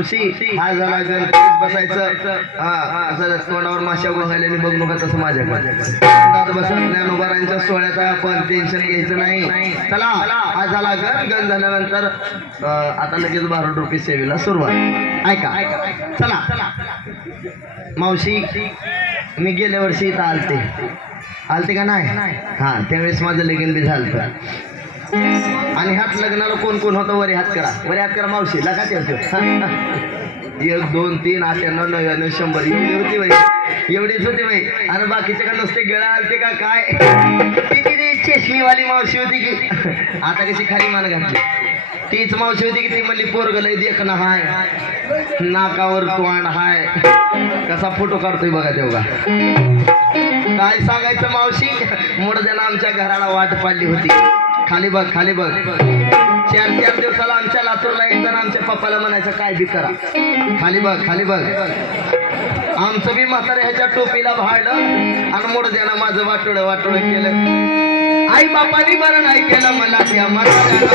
मावशी हा झाला गणपतीत बसायचं हा असं तोंडावर माशा गोहायला बघ नका तसं माझ्याकडे. बसत ज्ञानोबारांच्या सोहळ्याचा आपण टेन्शन घ्यायचं नाही. चला हा झाला गण गण झाल्यानंतर आता लगेच बारा रुपये सेवेला सुरुवात. ऐका ऐका चला. चला मावशी मी गेल्या वर्षी इथं आलते. आलते का नाही? हा त्यावेळेस माझं लगीन बी झालं आणि ह्यात लग्नाला कोण कोण होतं? वरी हात करा. वरी हात करा मावशी. लगा ठेवतो एक दोन तीन अठ्ठ्याण्णव नव्याण्णव शंभर. एवढी होती बाई. एवढीच होती बाई. आणि बाकीचे का नुसते गेळा आलते का काय? ती चष्मीवाली मावशी होती की. आता कशी खाली मान घातली तीच मावशी होती की ती म्हणली पोरग लय देखणं हाय. नाकावर तोंड हाय. कसा फोटो काढतोय बघा तेवढा. काय सांगायचं मावशी? मुडद्यानं आमच्या घराला वाट पाडली होती. खाली बघ खाली बघ. चार चार दिवसाला आमच्या लातूरला एकदा आमच्या पप्पाला म्हणायचं काय बी करा. खाली बघ खाली बघ. आमचं बी म्हातारे ह्याच्या टोपीला भाडलं आणि द्याना माझं वाटोळं वाटोळं केलं. आई बापानी बरं नाही केलं मला त्या म्हाताऱ्यानं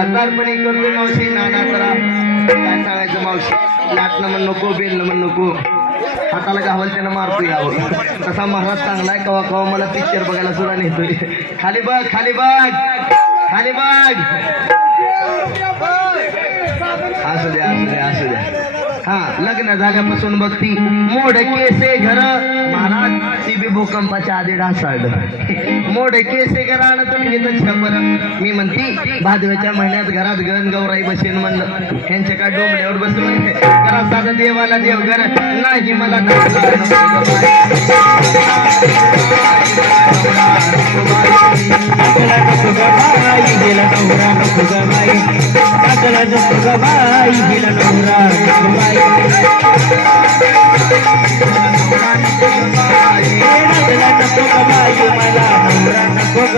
आणि करतो मावशी नाना करा. काय सांगायचं मावशी? लाटणं म्हण नको बेलणं म्हण नको. हाताला गावाल त्यानं मारतो यावं तसा महाराज चांगला आहे कवा कवा मला पिक्चर बघायला सुद्धा नेतोय. खाली बघ खाली बघ. खाली बघ. असू द्या असू द्या असू द्या. हा लग्न झाल्यापासून बघती मोड केसे घर. महाराज ती बी भूकंपाच्या आधी ढासाळलं. मोड केसे घर आणत घेत शंभर. मी म्हणती भादव्याच्या महिन्यात घरात गण गौराई बसेन म्हणलं. यांच्या का डोंबड्यावर बसून घरात साधं देवाला देवघर नाही मला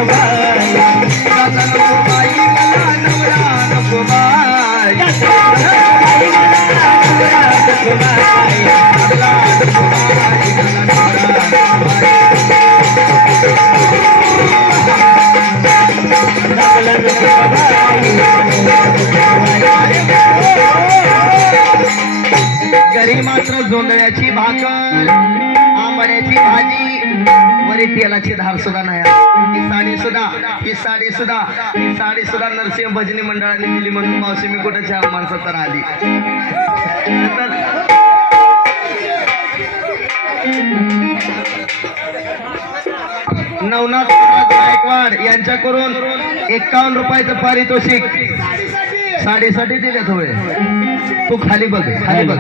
घरी मात्र जोंधळ्याची भाकर आंबड्याची भाजी वरी तेलाची धार सुद्धा नाही ही साडी सुद्धा ही साडी सुद्धा ही साडी सुद्धा नरसिंह भजनी मंडळाने दिली. म्हणून मावशी मी कुठे चार माणसं तर आली. नवनाथ गायकवाड यांच्याकडून एकावन्न रुपयाचं पारितोषिक. साडीसाठी दिले होय. तू खाली बघ खाली बघ.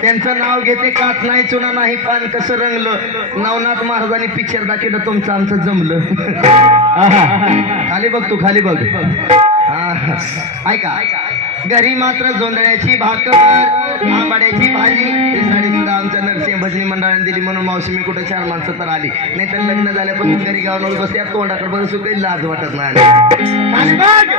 त्यांचं नाव घेते कात नाही चुना नाही पान कसं रंगलं? नवनाथ महाराजांनी पिक्चर दाखवलं तुमचं आमचं जमलं. खाली बघ तू खाली बघ. हा. ऐका. घरी मात्र जोंधळ्याची भाकर आंबाड्याची भाजी. ही साडी सुद्धा आमच्या नरसिंह भजनी मंडळाने दिली म्हणून मावशी मी कुठं चार माणसं तर आली. नाही तर लग्न झाल्यापासून घरी गावावर बसल्या तोंडाकडे बघून काही लाज वाटत नाही. खाली बघ!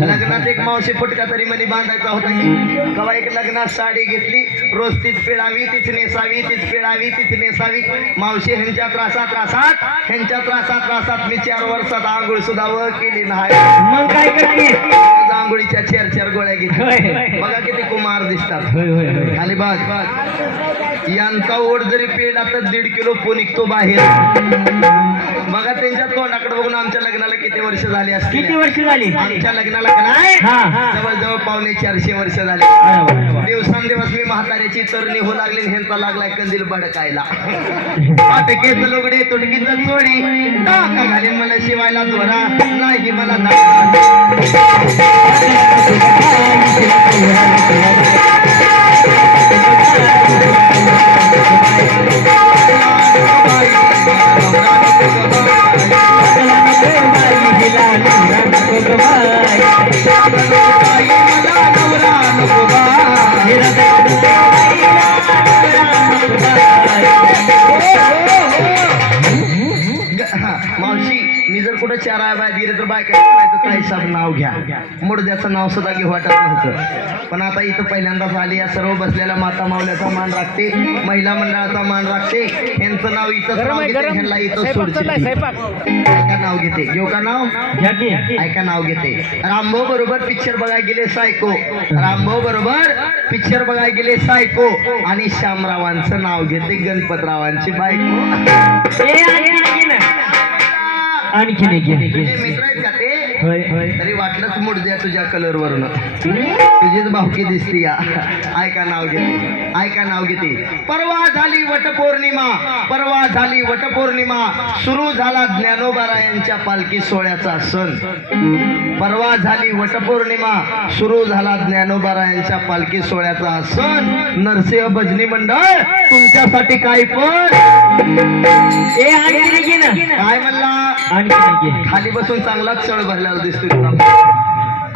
लग्नात एक मावशी पुटका तरी मनी बांधायचा होता की. कवा एक लग्नात साडी घेतली रोज तीच पिळावी तीच नेसावी तीच पिळावी तीच नेसावी. मावशी ह्यांच्या त्रासात त्रासात ह्यांच्या त्रासात त्रासात मी चार वर्षात आंघोळ सुद्धा व केली नाही. मग काय करते आंघोळीच्या चार चार गोळ्या घेतल्या. बघा किती कुमार दिसतात. खाली बघ यांचा ओढ जरी पेला तर दीड किलो पो निघतो बाहेर. बघा त्यांच्या तोंडाकडे बघून आमच्या लग्नाला किती वर्ष झाली असतील. किती वर्ष झाली? आमच्या लग्नाला का नाही हा हा. जवळजवळ पावणे चारशे वर्ष झाली. दिवसांदिवस मी म्हाताऱ्याची तरणी हो लागली ह्यांचा लागलाय कंदील भडकायला फाटकेच लुगडे तुटकीच चोडी टाका घालीन मला शिवायला दोरा. नाही मला दाखवा. बाय काय करायचं काही सब नाव घ्या. मुडद्याचं नाव सुद्धा घेऊ वाटत नव्हतं. पण आता इथं पहिल्यांदाच आली या सर्व बसलेल्या माता मावल्याचा मान राखते महिला मंडळाचा मान राखते. यांचं नाव इथं नाव घेते ह्यांना इथं सोडते ऐका नाव घेते. घेऊ का नाव? ऐका नाव घेते. रामभाऊ बरोबर पिक्चर बघायला गेले सायको. रामभाऊ बरोबर पिक्चर बघायला गेले सायको. आणि श्यामरावांचं नाव घेते गणपतरावांची बायको. आणखी नाही तुझे मित्र आहेत का ते तरी वाटलंच मुड द्या तुझ्या कलर वरून तुझीच भावकी दिसती या. ऐका नाव घेते ऐका नाव घेते परवा झाली वटपौर्णिमा. परवा झाली वटपौर्णिमा. सुरू झाला ज्ञानोबारायांच्या पालखी सोहळ्याचा सण. परवा झाली वटपौर्णिमा. सुरू झाला ज्ञानोबारायांच्या पालखी सोहळ्याचा सण. नरसिंह भजनी मंडळ तुमच्यासाठी काय पण? काय म्हणला? आणखी खाली बसून चांगला चढ भरलेला दिसतोय तुला.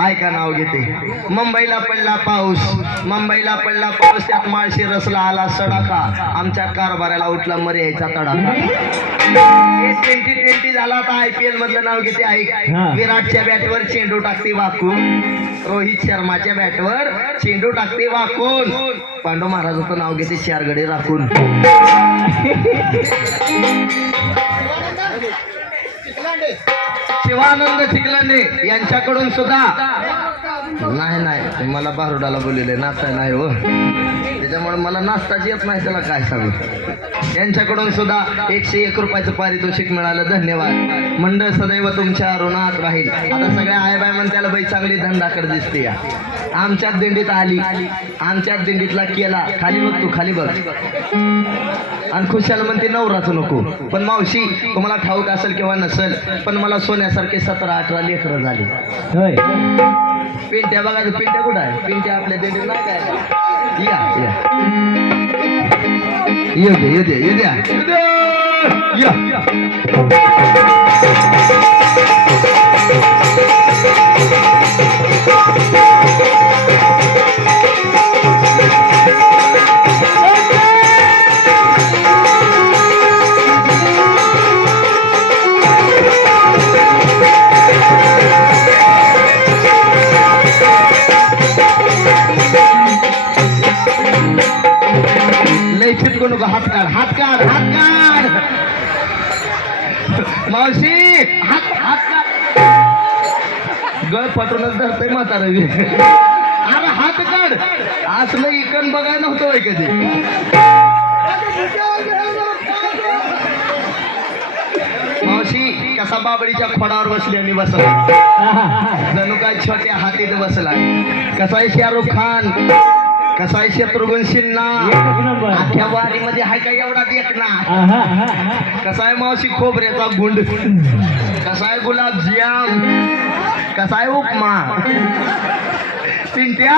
ऐका नाव घेते. मुंबईला पडला पाऊस. मुंबईला पडला पाऊस त्यात माळशी रसला आला सडाका. आमच्या कारभाराला उठला मर्यायचा तडाखा. हे ट्वेंटी ट्वेंटी झाला आता आय पी एल मधलं नाव घेते ऐक. विराटच्या बॅटवर चेंडू टाकते वाकून. रोहित शर्माच्या बॅटवर चेंडू टाकते वाकून. पांडू महाराजाचं नाव घेते चार गडे राखून शिवानंद चिखलांडे यांच्याकडून सुद्धा नाही नाही. मला बारुडाला बोललेले नाश्ता नाही हो. त्याच्यामुळे मला नाचताच येत नाही त्याला काय सांगू. यांच्याकडून सुद्धा एकशे एक रुपयाचं पारितोषिक मिळालं. धन्यवाद. मंडळ सदैव तुमच्या ऋणात राहील. आता सगळ्या आय बाय म्हणत्याला बाई चांगली धंदाकडे दिसते या. आमच्याच दिंडीत आली. आमच्याच दिंडीतला केला. खाली बघ तू खाली बघ. आणि खुशाल म्हणते नवराच नको. पण मावशी तुम्हाला ठाऊक असेल किंवा नसेल पण मला सोन्यासारखे सतरा अठरा लेकरं झाली. होय. पिंट्या बघायचं पिंट्या कुठं आहे? पिंट्या आपल्या दिंडीत नाही काय या या. येऊ दे येऊ दे द्या येऊ द्या. या. गळ पटूनच धरतय म्हातारा. अरे हात काढ. असलं इकन बघायला नव्हतं होय कधी. मावशी कसा बाबळीच्या खोडावर बसली आणि बसला. जणू काय छोट्या हातीत बसला. कसा आहे शाहरुख खान? कसा आहे शत्रुघ्न सिन्हा एकच नंबर अख्ख्या वारीमध्ये हाय का एवढा देखना ना कसा आहे मावशी खोबऱ्याचा गुंड? कसा आहे गुलाबजाम? कसा आहे उपमा? पिंट्या?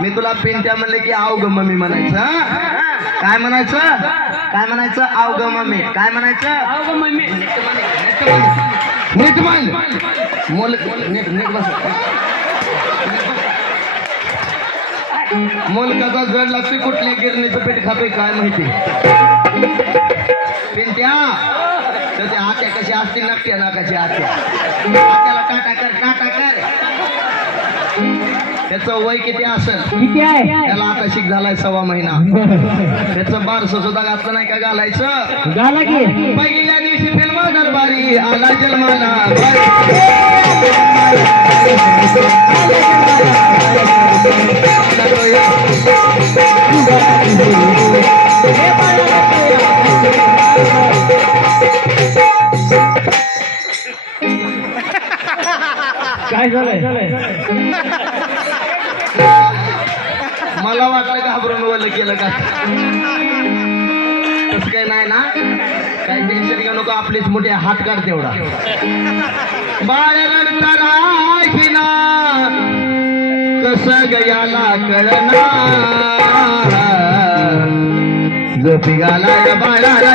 मी तुला पिंट्या म्हणले की आव ग मम्मी म्हणायचं? काय म्हणायचं? काय म्हणायचं? आव ग मम्मी. काय म्हणायचं? नीट म्हण. मोल नीट नीट बस. मोलकाचा जड लागतोय कुठल्या गिरणीचं पीठ खातोय काय माहिती? पिंट्या? तर त्या आत्या कशी असतील नकट्या नाकाची आत्या. आत्याला टाटा कर टाटा कर. त्याचं वय किती असेल? किती आहे? त्याला आता शिक झालाय सव्वा महिना. त्याचं बारस सुद्धा घातलं नाही का घालायचं? की. पहिल्या दिवशी फिल्म दरबारी आला जन्माला. काय झालंय? मला वाटलं घाबरून वल्ल केलं का? तसं काही नाही ना? काही टेन्शन घेऊ नको आपलेच मोठे हात काढ तेवढा. बाळ रडताना हिना कस गयाला कळना जो पिगाला या बाळाला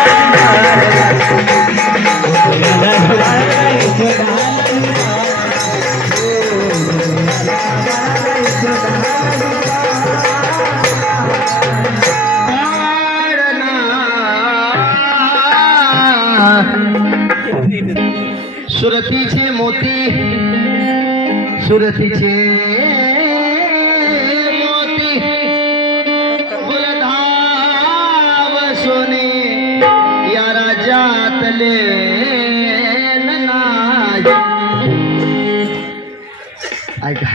सुरतीचे मोती सुरतीचे मोती. फुलधाव सोने या राजातले ऐका.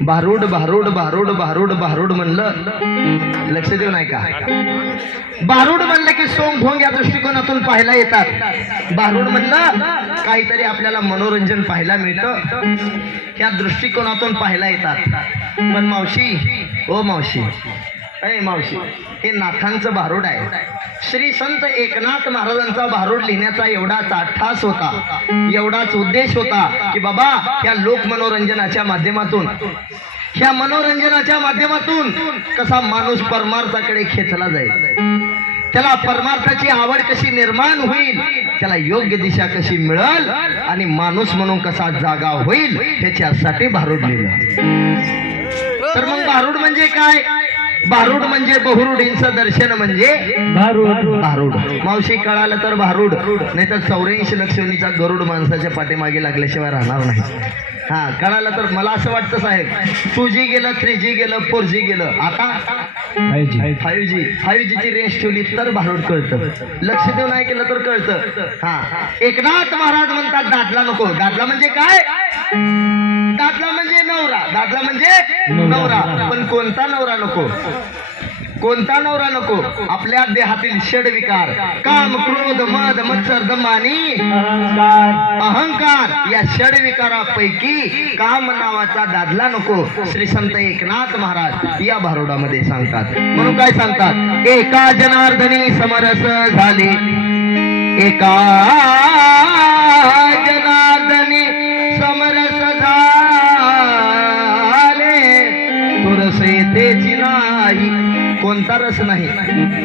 भारूड भारूड भारूड भारूड भारूड म्हणलं. लक्ष देऊ नाही का भारूड म्हणलं की सोंग ढोंग या दृष्टिकोनातून पाहायला येतात. भारूड म्हणलं काहीतरी आपल्याला मनोरंजन पाहायला मिळतं. या दृष्टिकोनातून पाहायला येतात. पण मावशी ओ मावशी अय मावशी हे नाथांचं भारूड आहे. श्री संत एकनाथ महाराजांचा भारूड लिहिण्याचा एवढाच अठ्ठास होता एवढाच उद्देश होता की बाबा या लोक मनोरंजनाच्या माध्यमातून ह्या मनोरंजनाच्या माध्यमातून कसा माणूस परमार्थाकडे खेचला जाईल. त्याला परमार्थाची आवड कशी निर्माण होईल त्याला योग्य दिशा कशी मिळेल आणि माणूस म्हणून कसा जागा होईल ह्याच्यासाठी भारूड लिहिलं. तर मग भारूड म्हणजे काय? भारूड म्हणजे बहुरुडींचं दर्शन म्हणजे भारूड. भारूड. मावशी कळालं तर भारूड नाही तर चौऱ्याऐंशी लक्षणीचा गरुड माणसाच्या पाठीमागे लागल्याशिवाय राहणार नाही. हा कळालं तर मला असं वाटतं साहेब. टू जी गेलं थ्री जी गेलं फोर जी गेलं. आता फाईव्ह जी फाईव्ह जी ची रेंज ठेवली तर भारूड कळतं. लक्ष देऊ नाही केलं तर कळतं. हा. एकनाथ महाराज म्हणतात दादला नको. दादला म्हणजे काय? दादला म्हणजे नवरा. दादला म्हणजे नवरा. पण कोणता नवरा नको? कोणता नवरा नको? आपल्या देहातील षड विकार. काम क्रोध मद मत्सर दमानी अहंकार. अहंकार या षड विकारापैकी काम नावाचा दादला नको. श्री संत एकनाथ महाराज या भारुडामध्ये सांगतात. म्हणून काय सांगतात? एका जनार्दनी समरस झाले. एका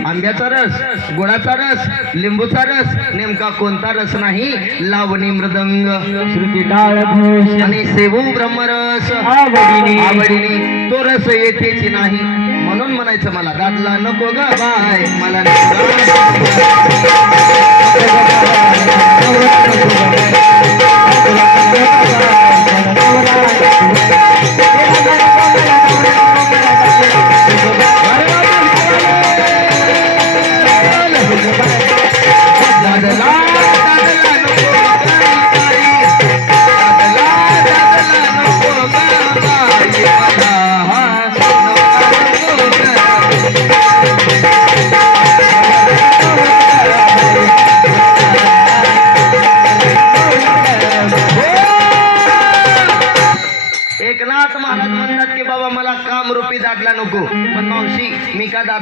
आंब्याचा रस गोडाचा रस लिंबूचा रस नेमका कोणता रस नाही? लावणी मृदंग. श्रुती घोष. आणि सेवू ब्रह्मरस. आवडीने. आवडीने. तो रस येतेची नाही. म्हणून म्हणायचं मला दादला नको ग बाय. मला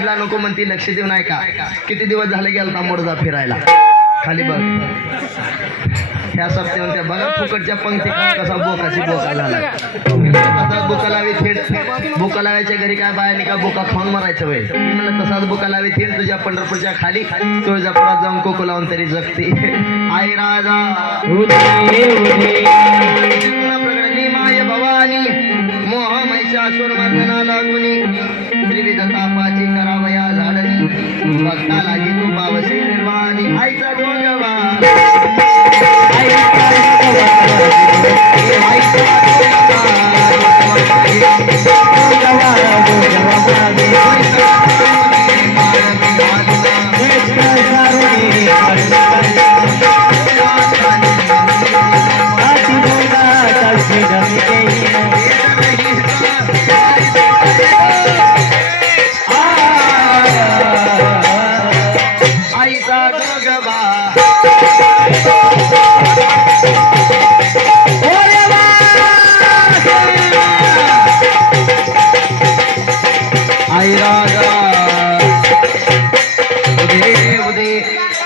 मी नको म्हणते लक्ष देऊ नाही का किती दिवस झाले गेलता मोडदा फिरायला? खाली बघ. ह्या सप्ते म्हणते बघा फुकटच्या पंक्ती कसा बोकाची बोका झाला. तसाच बोका लावी थेट. बोका लावायच्या घरी काय बाया का बोका खाऊन मारायचं वय मी म्हणलं तसाच बोका लावी थेट तुझ्या पंढरपूरच्या खाली. तुळजापुरात जाऊन कोको लावून तरी जगते. आई राजा प्रगणी माय भवानी. मोह महिषासुर मर्दना लागुनी त्रिविध तापाची भक्ता लागी तू पावशी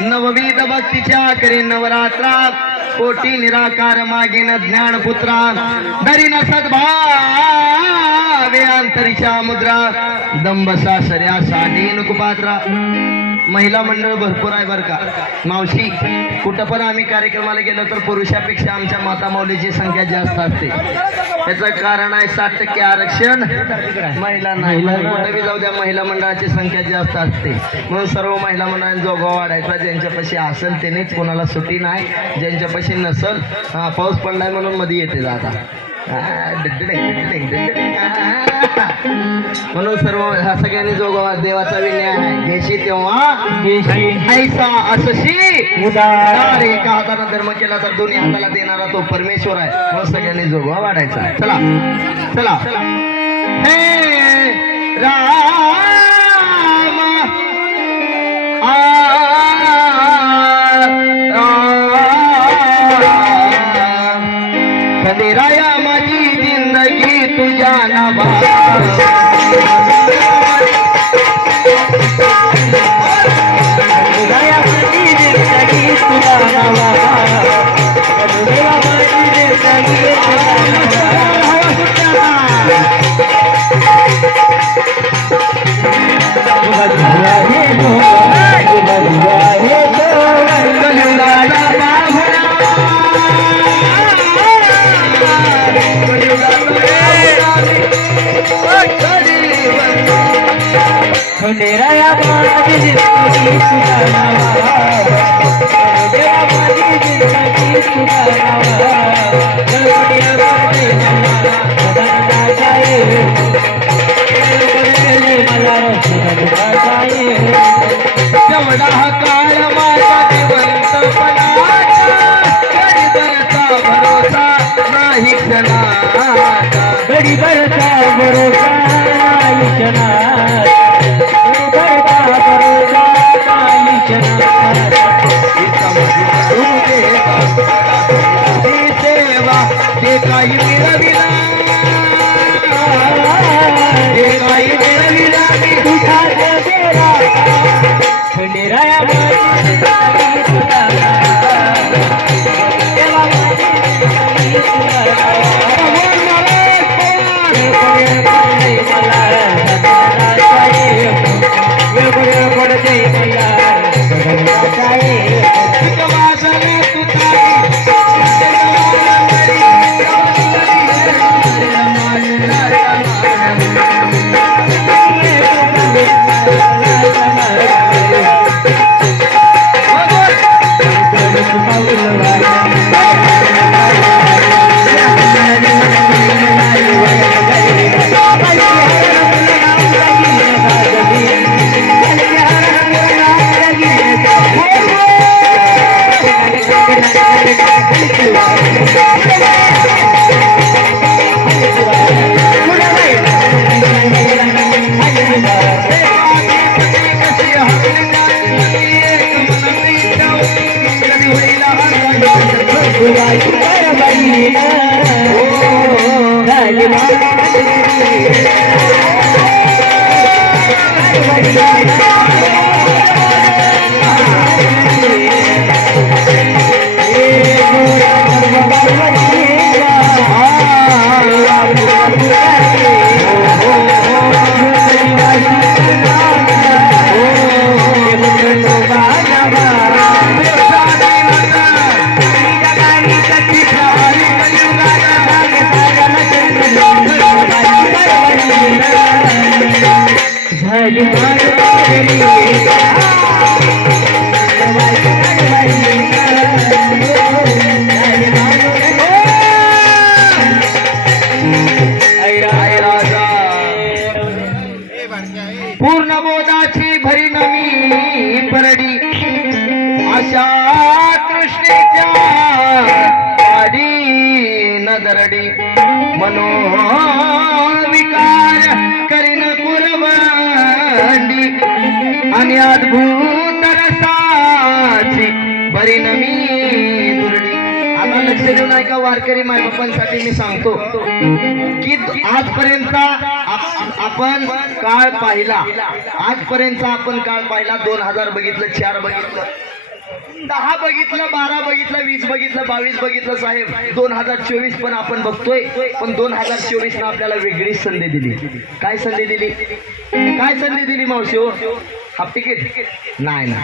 नवविध भक्तीच्या करी नवरात्रा कोटी निराकार मागेन ज्ञानपुत्रा दरीन सद्भावे अंतरीच्या मुद्रा दंब सासऱ्या साडी नुकुपात्रा महिला मंडळ भरपूर आहे बरं का. मावशी कुठं पण आम्ही कार्यक्रमाला गेलो तर पुरुषापेक्षा आमच्या माता माऊलीची संख्या जास्त असते. त्याचं कारण आहे साठ टक्के आरक्षण. महिला नाही. कुठं बी जाऊ द्या महिला मंडळाची संख्या जास्त असते. म्हणून सर्व महिला मंडळांनी जोगा वाढायचा. ज्यांच्यापाशी असेल त्यांनीच कोणाला सुट्टी नाही. ज्यांच्यापाशी नसल हा पाऊस पडलाय म्हणून मध्ये येते आता म्हणून सर्व ह्या सगळ्यांनी जोगा देवाचा विनय आहे घेशी तेव्हा ऐसा असशी. उदार. एका हाताने धर्म केला तर दोन्ही हाताला देणारा तो परमेश्वर आहे. म्हणून सगळ्यांनी जोगवा वाढायचा आहे. चला. चला. हे राम. आ, जिंदगी नावा गणपती गणपती मला काळ Yeah. Oh, वारकरी मायबापांसाठी मी सांगतो की आजपर्यंत आपण काळ पाहिला. आजपर्यंत आपण काळ पाहिला दोन हजार बघितलं चार बघितलं. दहा बघितलं बारा बघितलं वीस बघितलं बावीस बघितलं साहेब. दोन हजार चोवीस पण आपण बघतोय. पण दोन हजार चोवीस न आपल्याला वेगळीच संधी दिली. काय संधी दिली? काय संधी दिली मावशी हो? तिकीट नाही ना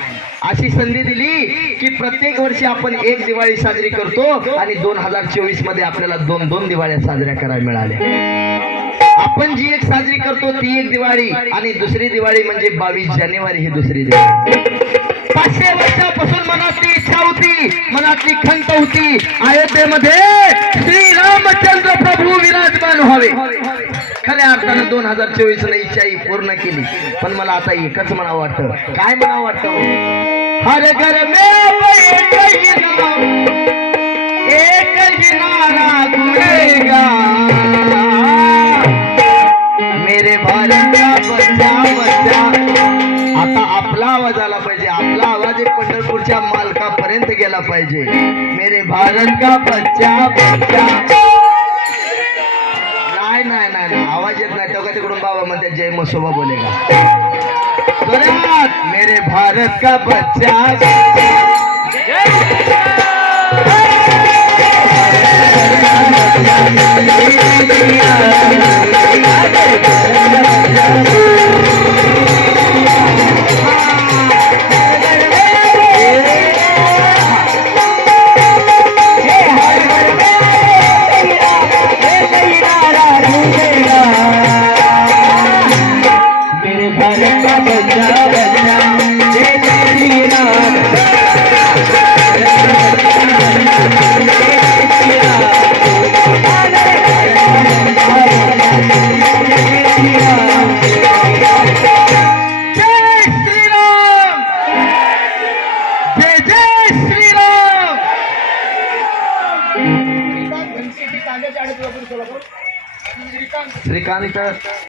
अशी संधी दिली की प्रत्येक वर्षी आपण एक दिवाळी साजरी करतो आणि दोन हजार चोवीसमध्ये आपल्याला दोन दोन दिवाळ्या साजऱ्या करायला मिळाल्या. आपण जी एक साजरी करतो ती एक दिवाळी आणि दुसरी दिवाळी म्हणजे बावीस जानेवारी ही दुसरी दिवाळी. पाचशे वर्षापासून मनातली इच्छा होती मनातली खंत होती. अयोध्येमध्ये श्रीरामचंद्र प्रभू विराजमान व्हावे. खऱ्या अर्थानं दोन हजार चोवीस ला इच्छा ही पूर्ण केली. पण मला आता एकच म्हणावं वाटतं. काय म्हणावं वाटतं? हर घर में एक ही नारा गुरेगा मेरे भारत का बच्चा बच्चा आता आपला आवाज आला पाहिजे. आपला आवाज एक पंढरपूरच्या मालकापर्यंत गेला पाहिजे. मेरे भारत का बच्चा बच्चा. नाही नाही नाही आवाज येत नाही. तेव्हा तिकडून बाबा म्हणते जय मसोबा बोलेगा मेरे भारत का बच्चा मेरे